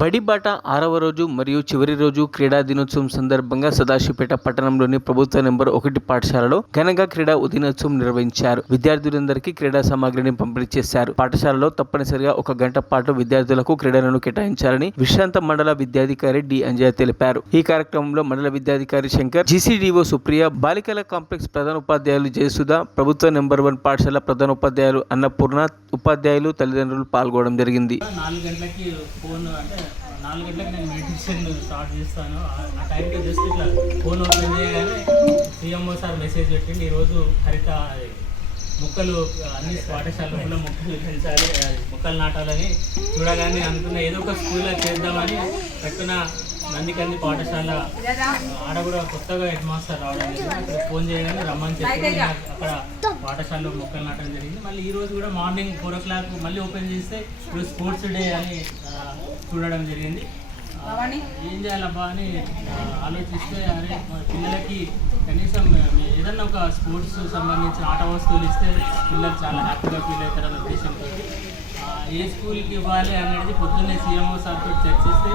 బడిబాట 6వ రోజు మరియు చివరి రోజు క్రీడా దినోత్సవం సందర్భంగా సదాశివపేట పట్టణంలోని ప్రభుత్వ నెంబర్ 1 పాఠశాలలో ఘనంగా క్రీడా దినోత్సవం నిర్వహించారు. విద్యార్థులందరికీ క్రీడా సామాగ్రిని పంపిణీ చేశారు. పాఠశాలలో తప్పనిసరిగా 1 గంట పాటు విద్యార్థులకు క్రీడలను కేటాయించాలని విశ్రాంత మండల విద్యాధికారి డి అంజయ్య తెలిపారు. ఈ కార్యక్రమంలో మండల విద్యాధికారి శంకర్, జీసీడీఓ సుప్రియ, బాలికల కాంప్లెక్స్ ప్రధానోపాధ్యాయులు జయసుధ, ప్రభుత్వ నెంబర్ 1 పాఠశాల ప్రధానోపాధ్యాయులు అన్నపూర్ణ, ఉపాధ్యాయులు, తల్లిదండ్రులు పాల్గొనడం జరిగింది. 4 గంటలకి ఫోన్ అంటే 4 గంటలకు నేను మెడిటేషన్ స్టార్ట్ చేస్తాను. ఆ టైంకి జస్ట్ ఇట్లా ఫోన్ ఓపెన్ చేయగానే సీఎంఓ సార్ మెసేజ్ పెట్టింది, ఈరోజు హరిత మొక్కలు అన్ని పాఠశాలలో మొక్కలు పెంచాలి, మొక్కలు నాటాలని చూడగానే అనుకున్న ఏదో ఒక స్కూల్లో చేద్దామని పెట్టిన నందికంది పాఠశాల ఆడ కూడా కొత్తగా హెడ్ మాస్టర్ రావడం జరిగింది. అక్కడ ఫోన్ చేయగానే రమ్మని చెప్పి అక్కడ పాఠశాలలో మొక్కలు నాటడం జరిగింది. మళ్ళీ ఈరోజు కూడా మార్నింగ్ 4 o'clock మళ్ళీ ఓపెన్ చేస్తే ఇప్పుడు స్పోర్ట్స్ డే అని చూడడం జరిగింది. ఏం చేయాలబ్బా అని ఆలోచిస్తే అరే పిల్లలకి కనీసం ఏదన్నా ఒక స్పోర్ట్స్ సంబంధించిన ఆట వస్తువులు ఇస్తే పిల్లలు చాలా హ్యాపీగా ఫీల్ అవుతారన్న ఉద్దేశంతో ఏ స్కూల్కి ఇవ్వాలి అనేది పొద్దున్నే సీఎంఓ సార్తో చర్చిస్తే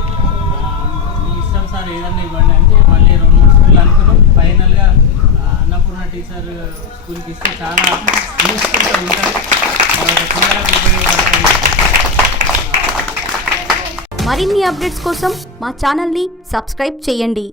మీ ఇష్టం సార్ ఏదన్నా ఇవ్వండి అంటే మళ్ళీ 2-3 స్కూల్ అనుకున్నాం. ఫైనల్గా అన్నపూర్ణ టీచర్ స్కూల్కి ఇస్తే చాలా యూస్ఫుల్గా ఉంటుంది, పిల్లలకు ఉపయోగపడుతుంది. మరిన్ని అప్డేట్స్ కోసం మా ఛానల్ని సబ్స్క్రైబ్ చేయండి.